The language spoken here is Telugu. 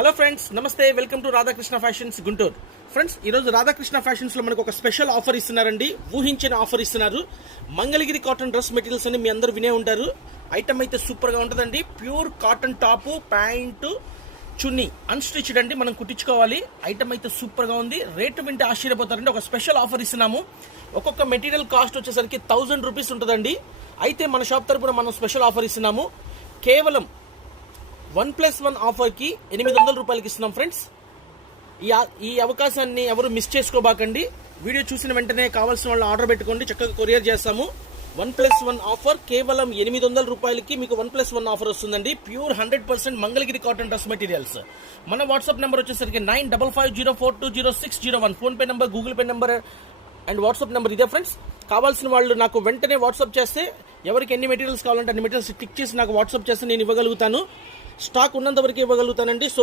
హలో ఫ్రెండ్స్, నమస్తే. Welcome to Radhakrishna fashions Guntur. Friends, ఈరోజు రాధాకృష్ణ ఫ్యాషన్స్ లో మనకు ఒక స్పెషల్ ఆఫర్ ఇస్తున్నారండి. ఊహించిన ఆఫర్ ఇస్తున్నారు. మంగళగిరి కాటన్ డ్రెస్ మెటీరియల్స్ అని మీ అందరూ వినే ఉంటారు. ఐటమ్ అయితే సూపర్ గా ఉంటుందండి. ప్యూర్ కాటన్ టాప్, ప్యాంటు, చున్నీ అన్స్టిచ్డ్ అండి, మనం కుట్టించుకోవాలి. ఐటమ్ అయితే సూపర్ గా ఉంది. రేటు వింటే ఆశ్చర్యపోతారండి. ఒక స్పెషల్ ఆఫర్ ఇస్తున్నాము. ఒక్కొక్క మెటీరియల్ కాస్ట్ వచ్చేసరికి 1000 రూపీస్ ఉంటుందండి. అయితే మన షాప్ తరపున మనం స్పెషల్ ఆఫర్ ఇస్తున్నాము. కేవలం 1+1 ఆఫర్కి 800 రూపాయలకి ఇస్తున్నాం ఫ్రెండ్స్. ఈ అవకాశాన్ని ఎవరు మిస్ చేసుకోబాకండి. వీడియో చూసిన వెంటనే కావాల్సిన వాళ్ళు ఆర్డర్ పెట్టుకోండి, చక్కగా కొరియర్ చేస్తాము. 1+1 ఆఫర్ కేవలం 800 రూపాయలకి మీకు 1+1 ఆఫర్ వస్తుందండి. Pure 100% Mangalagiri cotton dress materials. మన వాట్సాప్ నెంబర్ వచ్చేసరికి 9550420601. Phone pay number, Google pay number and WhatsApp number ఇదే ఫ్రెండ్స్. కావాల్సిన వాళ్ళు నాకు వెంటనే వాట్సాప్ చేస్తే, ఎవరికి ఎన్ని మెటీరియల్స్ కావాలంటే అన్ని మెటీరియల్స్ క్లిక్ చేసి నాకు వాట్సాప్ చేస్తే నేను ఇవ్వగలుగుతాను. స్టాక్ ఉన్నంత వరకు ఇవ్వగలుగుతానండి. సో